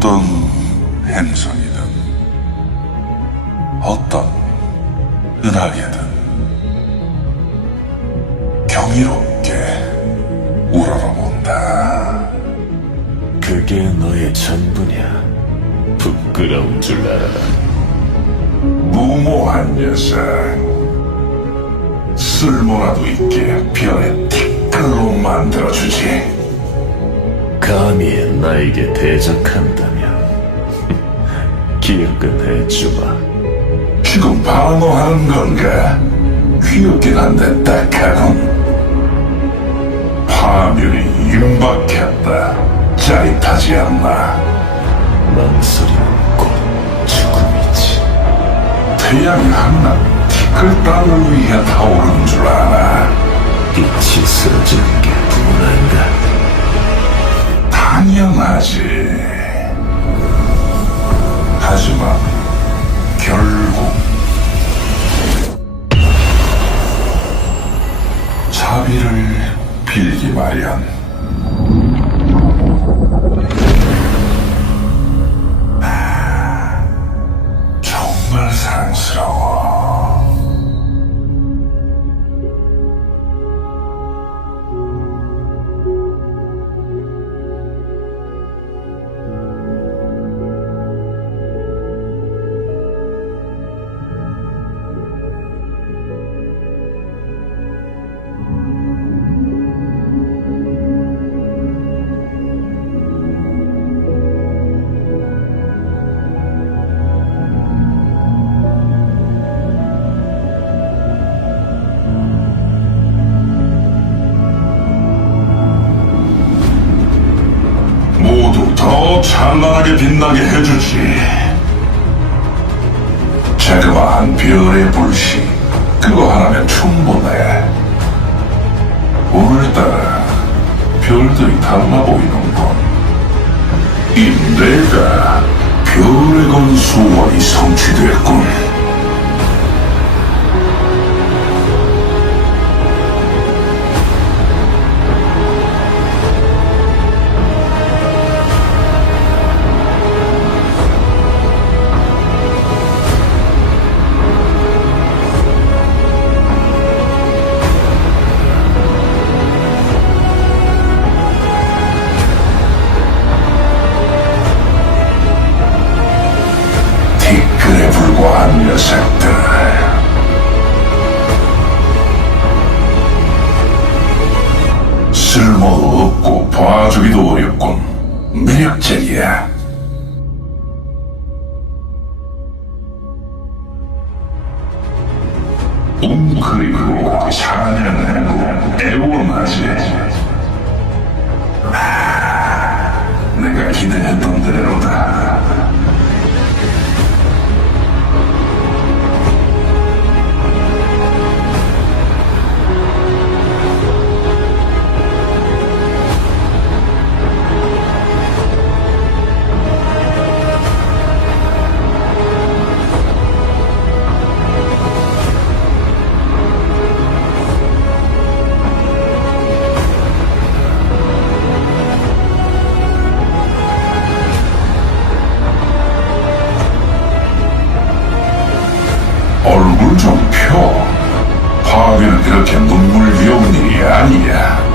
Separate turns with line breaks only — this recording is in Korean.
어떤 행성이든 어떤 은하계든 경이롭게 우러러본다.
그게 너의 전부냐? 부끄러운 줄 알아라.
무모한 녀석. 쓸모라도 있게 별의 티끌로 만들어주지.
감히 나에게 대적한다면 기억은 해주마.
지금 방어하는 건가? 귀엽긴 한데 딱하군. 파멸이 임박했다. 짜릿하지 않나?
망설이는 곧 죽음이지.
태양이 항상 티끌 땅을 위해 타오르는 줄 알아.
빛이 쓰러지는 게 분한가?
당연하지. 하지만 결국 자비를 빌기 마련. 더 찬란하게 빛나게 해주지. 자그마한 별의 불씨, 그거 하나면 충분해. 오늘따라 별들이 달라 보이는군. 이 내가 별에 건 소원이 성취됐군. 무모한 녀석들. 쓸모없고 봐주기도 어렵군. 매력적이야. 웅크리고 사냥하고 애원하지. 아, 내가 기대했던 대로 표 화학에는 그렇게 눈물 위험한 일이 아니야.